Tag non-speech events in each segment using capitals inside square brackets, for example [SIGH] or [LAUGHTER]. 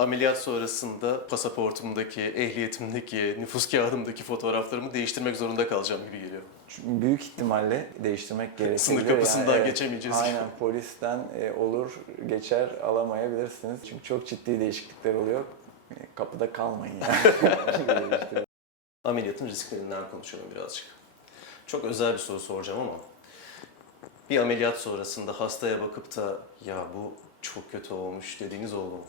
ameliyat sonrasında pasaportumdaki, ehliyetimdeki, nüfus kağıdımdaki fotoğraflarımı değiştirmek zorunda kalacağım gibi geliyor. Çünkü büyük ihtimalle değiştirmek gerekiyor. Sınır kapısından geçemeyeceğiz gibi. Aynen polisten e, olur geçer alamayabilirsiniz. Çünkü çok ciddi değişiklikler oluyor. E, kapıda kalmayın yani. [LAUGHS] Ameliyatın risklerinden konuşalım birazcık. Çok özel bir soru soracağım ama bir ameliyat sonrasında hastaya bakıp da ya bu çok kötü olmuş dediğiniz oldu mu?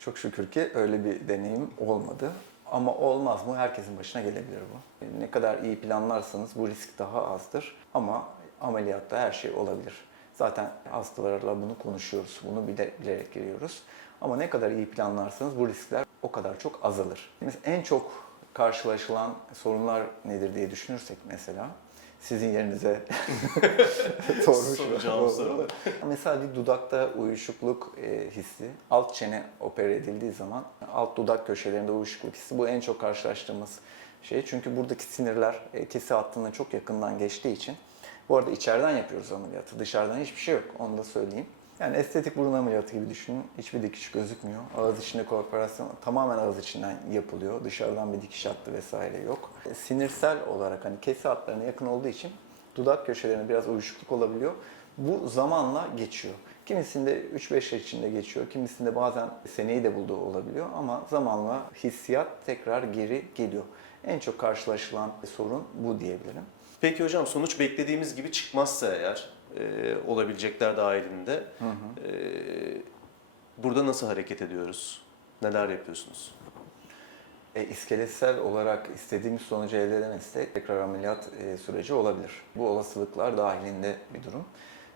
Çok şükür ki öyle bir deneyim olmadı. Ama olmaz mı? Herkesin başına gelebilir bu. Ne kadar iyi planlarsanız bu risk daha azdır. Ama ameliyatta her şey olabilir. Zaten hastalarla bunu konuşuyoruz. Bunu bile, bilerek giriyoruz. Ama ne kadar iyi planlarsanız bu riskler o kadar çok azalır. Mesela en çok karşılaşılan sorunlar nedir diye düşünürsek mesela sizin yerinize [LAUGHS] sormuş soru. Mesela bir dudakta uyuşukluk e, hissi, alt çene opere edildiği zaman alt dudak köşelerinde uyuşukluk hissi bu en çok karşılaştığımız şey. Çünkü buradaki sinirler e, kesi hattına çok yakından geçtiği için bu arada içeriden yapıyoruz ameliyatı. Dışarıdan hiçbir şey yok. Onu da söyleyeyim. Yani estetik burun ameliyatı gibi düşünün. Hiçbir dikiş gözükmüyor. Ağız içindeki operasyon tamamen ağız içinden yapılıyor. Dışarıdan bir dikiş hattı vesaire yok. E, Sinirsel olarak hani kesi hatlarına yakın olduğu için dudak köşelerinde biraz uyuşukluk olabiliyor. Bu zamanla geçiyor. Kimisinde 3-5 ay içinde geçiyor, kimisinde bazen seneyi de bulduğu olabiliyor ama zamanla hissiyat tekrar geri geliyor. En çok karşılaşılan sorun bu diyebilirim. Peki hocam sonuç beklediğimiz gibi çıkmazsa eğer e, olabilecekler dahilinde e, burada nasıl hareket ediyoruz? Neler yapıyorsunuz? E, iskeletsel olarak istediğimiz sonucu elde edemezsek tekrar ameliyat e, süreci olabilir. Bu olasılıklar dahilinde bir durum.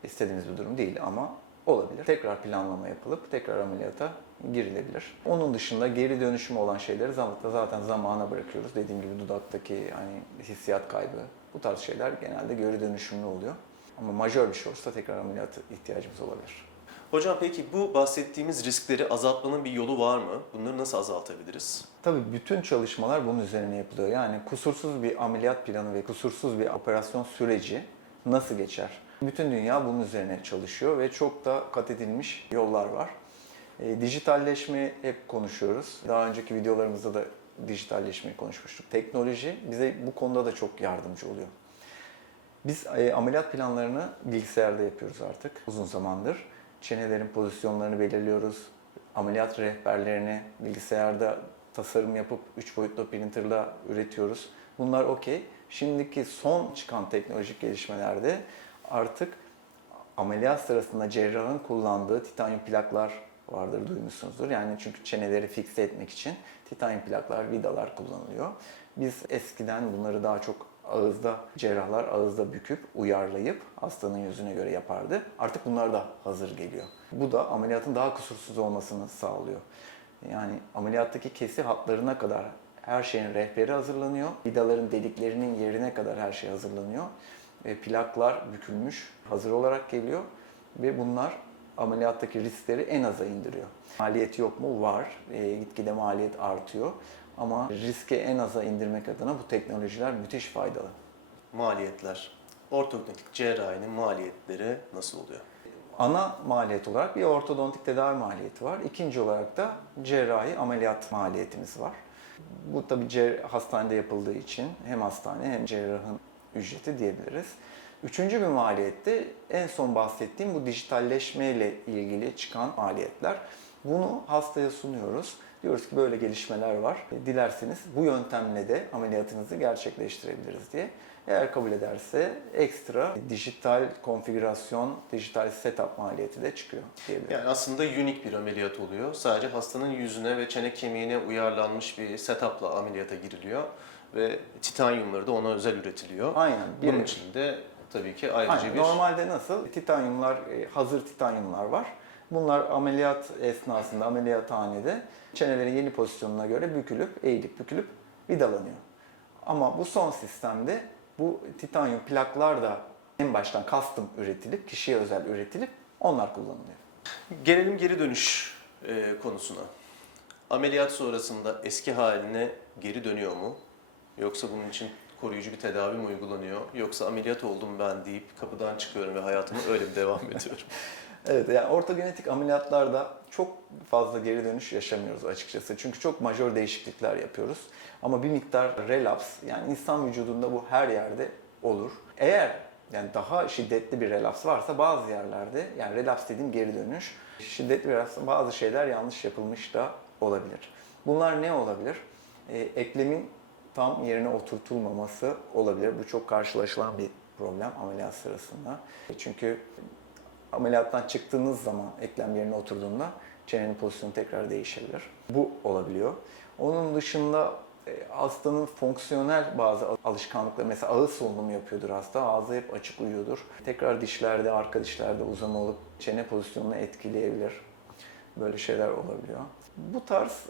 İstediğimiz bir durum değil ama olabilir. Tekrar planlama yapılıp tekrar ameliyata girilebilir. Onun dışında geri dönüşümü olan şeyleri zaten zaten zamana bırakıyoruz. Dediğim gibi dudaktaki hani hissiyat kaybı bu tarz şeyler genelde geri dönüşümlü oluyor. Ama majör bir şey olursa tekrar ameliyata ihtiyacımız olabilir. Hocam peki bu bahsettiğimiz riskleri azaltmanın bir yolu var mı? Bunları nasıl azaltabiliriz? Tabii bütün çalışmalar bunun üzerine yapılıyor. Yani kusursuz bir ameliyat planı ve kusursuz bir operasyon süreci nasıl geçer? Bütün dünya bunun üzerine çalışıyor ve çok da kat edilmiş yollar var. E, dijitalleşmeyi hep konuşuyoruz. Daha önceki videolarımızda da dijitalleşmeyi konuşmuştuk. Teknoloji bize bu konuda da çok yardımcı oluyor. Biz e, ameliyat planlarını bilgisayarda yapıyoruz artık uzun zamandır. Çenelerin pozisyonlarını belirliyoruz. Ameliyat rehberlerini bilgisayarda tasarım yapıp 3 boyutlu printerla üretiyoruz. Bunlar okey. Şimdiki son çıkan teknolojik gelişmelerde artık ameliyat sırasında cerrahın kullandığı titanyum plaklar vardır duymuşsunuzdur. Yani çünkü çeneleri fikse etmek için titanyum plaklar, vidalar kullanılıyor. Biz eskiden bunları daha çok ağızda cerrahlar ağızda büküp uyarlayıp hastanın yüzüne göre yapardı. Artık bunlar da hazır geliyor. Bu da ameliyatın daha kusursuz olmasını sağlıyor. Yani ameliyattaki kesi hatlarına kadar her şeyin rehberi hazırlanıyor. Vidaların deliklerinin yerine kadar her şey hazırlanıyor. E, plaklar bükülmüş, hazır olarak geliyor ve bunlar ameliyattaki riskleri en aza indiriyor. Maliyet yok mu? Var. E, gitgide maliyet artıyor. Ama riski en aza indirmek adına bu teknolojiler müthiş faydalı. Maliyetler. Ortodontik cerrahinin maliyetleri nasıl oluyor? Ana maliyet olarak bir ortodontik tedavi maliyeti var. İkinci olarak da cerrahi ameliyat maliyetimiz var. Bu tabii hastanede yapıldığı için hem hastane hem cerrahın ücreti diyebiliriz. Üçüncü bir maliyet de en son bahsettiğim bu dijitalleşmeyle ilgili çıkan maliyetler. Bunu hastaya sunuyoruz. Diyoruz ki böyle gelişmeler var. Dilerseniz bu yöntemle de ameliyatınızı gerçekleştirebiliriz diye. Eğer kabul ederse ekstra dijital konfigürasyon, dijital setup maliyeti de çıkıyor diyebilirim. Yani aslında unik bir ameliyat oluyor. Sadece hastanın yüzüne ve çene kemiğine uyarlanmış bir setupla ameliyata giriliyor. Ve titanyumları da ona özel üretiliyor. Aynen. Bunun için de tabii ki ayrıca Aynen. bir... Normalde nasıl? Titanyumlar, e, hazır titanyumlar var. Bunlar ameliyat esnasında, ameliyathanede çenelerin yeni pozisyonuna göre bükülüp, eğilip bükülüp vidalanıyor. Ama bu son sistemde bu titanyum plaklar da en baştan custom üretilip, kişiye özel üretilip onlar kullanılıyor. Gelelim geri dönüş e, konusuna. Ameliyat sonrasında eski haline geri dönüyor mu? Yoksa bunun için koruyucu bir tedavi mi uygulanıyor? Yoksa ameliyat oldum ben deyip kapıdan çıkıyorum ve hayatıma öyle bir devam ediyorum. [LAUGHS] Evet yani ortogenetik ameliyatlarda çok fazla geri dönüş yaşamıyoruz açıkçası. Çünkü çok majör değişiklikler yapıyoruz. Ama bir miktar relaps yani insan vücudunda bu her yerde olur. Eğer yani daha şiddetli bir relaps varsa bazı yerlerde yani relaps dediğim geri dönüş. Şiddetli bir relaps bazı şeyler yanlış yapılmış da olabilir. Bunlar ne olabilir? Ee, eklemin tam yerine oturtulmaması olabilir. Bu çok karşılaşılan bir problem ameliyat sırasında. Çünkü ameliyattan çıktığınız zaman eklem yerine oturduğunda çenenin pozisyonu tekrar değişebilir. Bu olabiliyor. Onun dışında e, hastanın fonksiyonel bazı alışkanlıkları, mesela ağız solunumu yapıyordur hasta, ağzı hep açık uyuyordur. Tekrar dişlerde, arka dişlerde uzama olup çene pozisyonunu etkileyebilir. Böyle şeyler olabiliyor. Bu tarz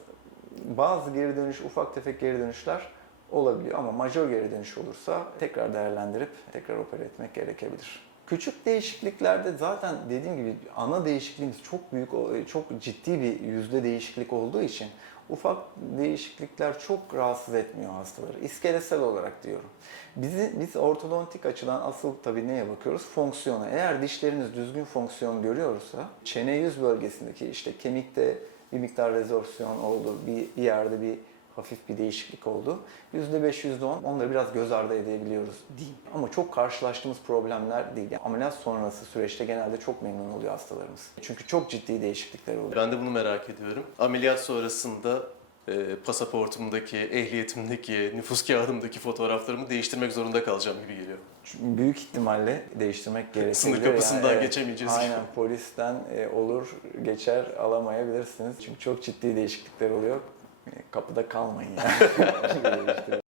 bazı geri dönüş, ufak tefek geri dönüşler olabiliyor ama majör geri dönüş olursa tekrar değerlendirip tekrar opere etmek gerekebilir. Küçük değişikliklerde zaten dediğim gibi ana değişikliğimiz çok büyük, çok ciddi bir yüzde değişiklik olduğu için ufak değişiklikler çok rahatsız etmiyor hastaları. İskeletsel olarak diyorum. Bizi, biz ortodontik açıdan asıl tabii neye bakıyoruz? Fonksiyona. Eğer dişleriniz düzgün fonksiyon görüyorsa çene yüz bölgesindeki işte kemikte bir miktar rezorsiyon oldu, bir, bir yerde bir hafif bir değişiklik oldu. %5, %10 onları biraz göz ardı edebiliyoruz diyeyim. Ama çok karşılaştığımız problemler değil. Yani ameliyat sonrası süreçte genelde çok memnun oluyor hastalarımız. Çünkü çok ciddi değişiklikler oluyor. Ben de bunu merak ediyorum. Ameliyat sonrasında e, pasaportumdaki, ehliyetimdeki, nüfus kağıdımdaki fotoğraflarımı değiştirmek zorunda kalacağım gibi geliyor. Çünkü Büyük ihtimalle değiştirmek gerekebilir. Sınır kapısından evet. geçemeyeceğiz. [LAUGHS] Aynen polisten e, olur geçer alamayabilirsiniz. Çünkü çok ciddi değişiklikler oluyor. Kapıda kalmayın yani. [LAUGHS]